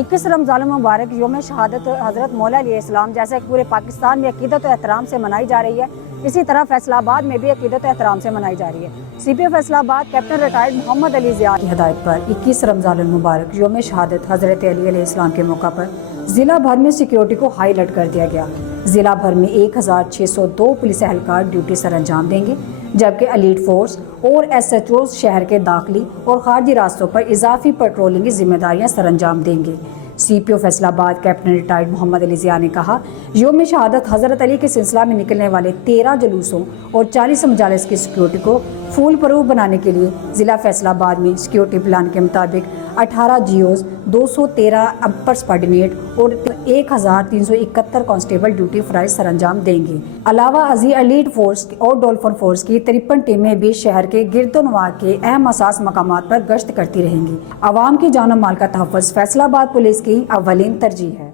21 رمضان المبارک یوم شہادت حضرت مولا علیہ السلام جیسے کہ پورے پاکستان میں عقیدت و احترام سے منائی جا رہی ہے، اسی طرح فیصلہ آباد میں بھی عقیدت و احترام سے منائی جا رہی ہے۔ سی پی او فیصلہ آباد کیپٹن ریٹائرڈ محمد علی ضیاء کی ہدایت پر 21 رمضان المبارک یوم شہادت حضرت علی علیہ السلام کے موقع پر ضلع بھر میں سیکیورٹی کو ہائی الرٹ کر دیا گیا۔ ضلع بھر میں 1602 پولیس اہلکار ڈیوٹی سر انجام دیں گے، جبکہ ایلیٹ فورس اور ایس ایچ اوز شہر کے داخلی اور خارجی راستوں پر اضافی پیٹرولنگ کی ذمہ داریاں سر انجام دیں گے۔ سی پی او فیصلہ آباد کیپٹن ریٹائرڈ محمد علی ضیاء نے کہا، یوم شہادت حضرت علی کے سلسلہ میں نکلنے والے 13 جلوسوں اور 40 مجالس کی سیکیورٹی کو فول پروف بنانے کے لیے ضلع فیصلہ آباد میں سیکیورٹی پلان کے مطابق 18 جی اوز، 213 اپر سبارڈینیٹ اور 1371 کانسٹیبل ڈیوٹی فرائض سر انجام دیں گے۔ علاوہ ازیں ایلیٹ فورس اور ڈولفن فورس کی 53 ٹیمیں بھی شہر کے گرد و نواح کے اہم حساس مقامات پر گشت کرتی رہیں گی۔ عوام کی جان و مال کا تحفظ فیصلہ آباد پولیس کی اولین ترجیح ہے۔